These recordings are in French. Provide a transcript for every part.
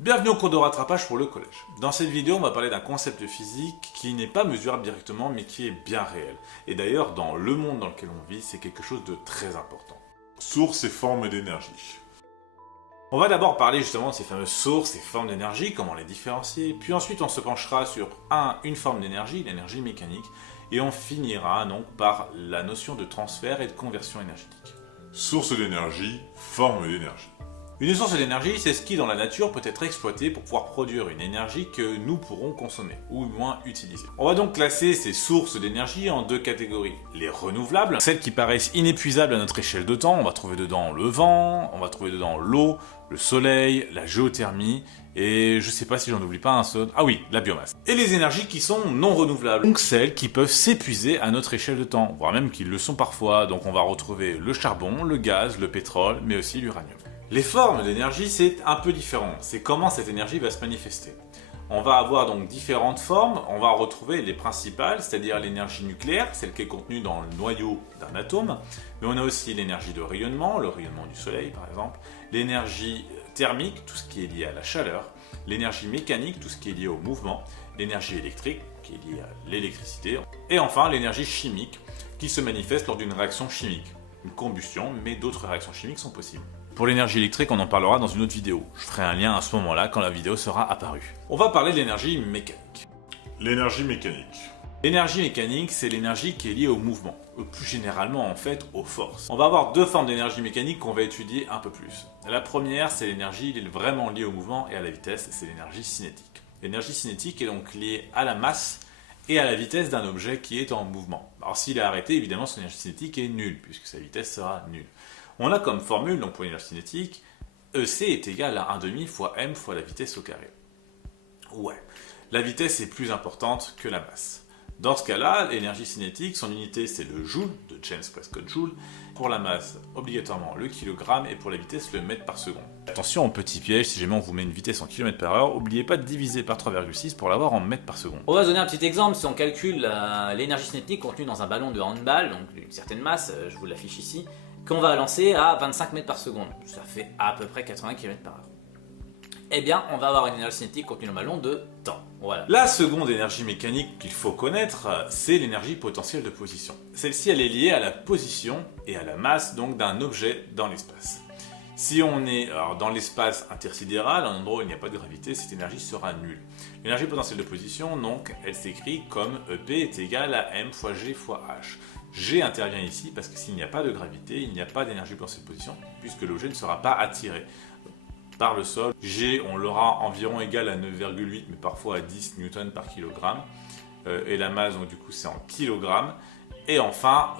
Bienvenue au cours de rattrapage pour le collège. Dans cette vidéo, on va parler d'un concept physique qui n'est pas mesurable directement, mais qui est bien réel. Et d'ailleurs, dans le monde dans lequel on vit, c'est quelque chose de très important. Sources et formes d'énergie. On va d'abord parler justement de ces fameuses sources et formes d'énergie, comment les différencier, puis ensuite on se penchera sur une forme d'énergie, l'énergie mécanique, et on finira donc par la notion de transfert et de conversion énergétique. Source d'énergie, forme d'énergie. Une source d'énergie, c'est ce qui dans la nature peut être exploité pour pouvoir produire une énergie que nous pourrons consommer, ou moins utiliser. On va donc classer ces sources d'énergie en deux catégories. Les renouvelables, celles qui paraissent inépuisables à notre échelle de temps, on va trouver dedans le vent, on va trouver dedans l'eau, le soleil, la géothermie, et je sais pas si j'en oublie pas un seul. Ah oui, la biomasse. Et les énergies qui sont non renouvelables, donc celles qui peuvent s'épuiser à notre échelle de temps, voire même qui le sont parfois, donc on va retrouver le charbon, le gaz, le pétrole, mais aussi l'uranium. Les formes d'énergie, c'est un peu différent. C'est comment cette énergie va se manifester. On va avoir donc différentes formes. On va retrouver les principales, c'est-à-dire l'énergie nucléaire, celle qui est contenue dans le noyau d'un atome. Mais on a aussi l'énergie de rayonnement, le rayonnement du soleil par exemple. L'énergie thermique, tout ce qui est lié à la chaleur. L'énergie mécanique, tout ce qui est lié au mouvement. L'énergie électrique, qui est liée à l'électricité. Et enfin, l'énergie chimique, qui se manifeste lors d'une réaction chimique. Une combustion, mais d'autres réactions chimiques sont possibles. Pour l'énergie électrique, on en parlera dans une autre vidéo. Je ferai un lien à ce moment-là quand la vidéo sera apparue. On va parler de l'énergie mécanique. L'énergie mécanique. L'énergie mécanique, c'est l'énergie qui est liée au mouvement, ou plus généralement en fait aux forces. On va avoir deux formes d'énergie mécanique qu'on va étudier un peu plus. La première, c'est l'énergie vraiment liée au mouvement et à la vitesse, c'est l'énergie cinétique. L'énergie cinétique est donc liée à la masse et à la vitesse d'un objet qui est en mouvement. Alors s'il est arrêté, évidemment son énergie cinétique est nulle, puisque sa vitesse sera nulle. On a comme formule, donc pour l'énergie cinétique, EC est égal à 1,5 fois m fois la vitesse au carré. Ouais, la vitesse est plus importante que la masse. Dans ce cas-là, l'énergie cinétique, son unité c'est le joule, de James Prescott Joule. Pour la masse, obligatoirement le kilogramme, et pour la vitesse, le mètre par seconde. Attention au petit piège, si jamais on vous met une vitesse en km par heure, n'oubliez pas de diviser par 3,6 pour l'avoir en mètres par seconde. On va se donner un petit exemple, si on calcule l'énergie cinétique contenue dans un ballon de handball, donc d'une certaine masse, je vous l'affiche ici, qu'on va lancer à 25 mètres par seconde. Ça fait à peu près 80 km par heure. Eh bien, on va avoir une énergie cinétique contenue dans le ballon de temps. Voilà. La seconde énergie mécanique qu'il faut connaître, c'est l'énergie potentielle de position. Celle-ci, elle est liée à la position et à la masse donc d'un objet dans l'espace. Si on est dans l'espace intersidéral, un endroit où il n'y a pas de gravité, cette énergie sera nulle. L'énergie potentielle de position, donc, elle s'écrit comme EP est égal à m fois g fois h. G intervient ici parce que s'il n'y a pas de gravité, il n'y a pas d'énergie potentielle de position, puisque l'objet ne sera pas attiré par le sol. G, on l'aura environ égal à 9,8, mais parfois à 10 newtons par kilogramme. Et la masse, donc du coup, c'est en kilogrammes. Et enfin,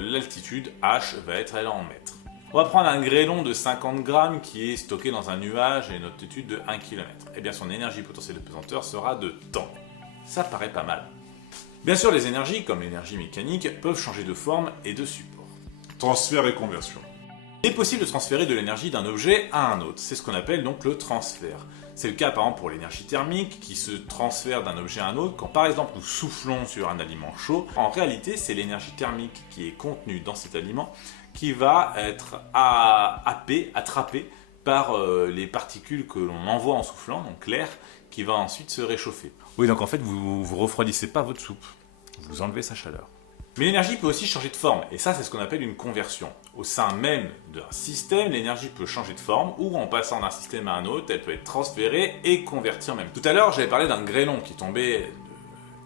l'altitude, H, va être elle en mètres. On va prendre un grêlon de 50 grammes qui est stocké dans un nuage et une altitude de 1 km. Et bien son énergie potentielle de pesanteur sera de temps. Ça paraît pas mal. Bien sûr, les énergies, comme l'énergie mécanique, peuvent changer de forme et de support. Transfert et conversion. Il est possible de transférer de l'énergie d'un objet à un autre. C'est ce qu'on appelle donc le transfert. C'est le cas par exemple pour l'énergie thermique qui se transfère d'un objet à un autre quand par exemple nous soufflons sur un aliment chaud. En réalité, c'est l'énergie thermique qui est contenue dans cet aliment qui va être attrapée par les particules que l'on envoie en soufflant, donc l'air, qui va ensuite se réchauffer. Oui, donc en fait, vous ne refroidissez pas votre soupe, vous enlevez sa chaleur. Mais l'énergie peut aussi changer de forme, et ça c'est ce qu'on appelle une conversion. Au sein même d'un système, l'énergie peut changer de forme, ou en passant d'un système à un autre, elle peut être transférée et convertie en même temps. Tout à l'heure, j'avais parlé d'un grêlon qui tombait de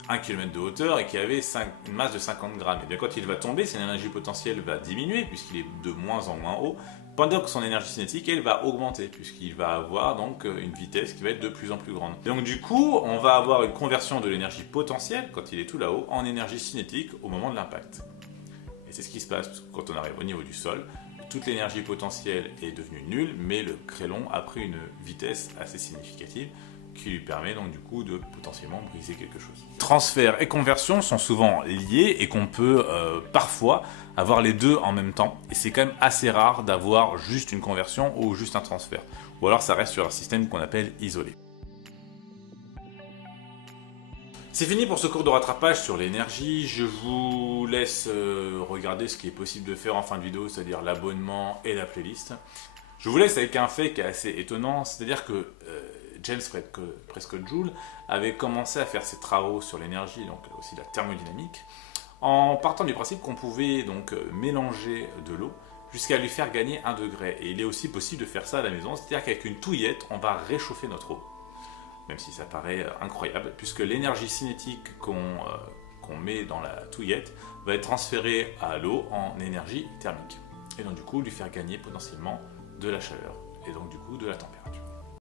1 km de hauteur et qui avait une masse de 50 grammes. Et bien quand il va tomber, son énergie potentielle va diminuer, puisqu'il est de moins en moins haut, pendant que son énergie cinétique, elle va augmenter, puisqu'il va avoir donc une vitesse qui va être de plus en plus grande. Et donc du coup, on va avoir une conversion de l'énergie potentielle, quand il est tout là-haut, en énergie cinétique au moment de l'impact. Et c'est ce qui se passe quand on arrive au niveau du sol. Toute l'énergie potentielle est devenue nulle, mais le grêlon a pris une vitesse assez significative, qui lui permet donc du coup de potentiellement briser quelque chose. Transfert et conversion sont souvent liés et qu'on peut parfois avoir les deux en même temps. Et c'est quand même assez rare d'avoir juste une conversion ou juste un transfert. Ou alors ça reste sur un système qu'on appelle isolé. C'est fini pour ce cours de rattrapage sur l'énergie. Je vous laisse regarder ce qui est possible de faire en fin de vidéo, c'est-à-dire l'abonnement et la playlist. Je vous laisse avec un fait qui est assez étonnant, c'est-à-dire que James Prescott Joule avait commencé à faire ses travaux sur l'énergie, donc aussi la thermodynamique, en partant du principe qu'on pouvait donc mélanger de l'eau jusqu'à lui faire gagner 1 degré. Et il est aussi possible de faire ça à la maison, c'est-à-dire qu'avec une touillette, on va réchauffer notre eau. Même si ça paraît incroyable, puisque l'énergie cinétique qu'on met dans la touillette va être transférée à l'eau en énergie thermique. Et donc du coup, lui faire gagner potentiellement de la chaleur, et donc du coup de la température.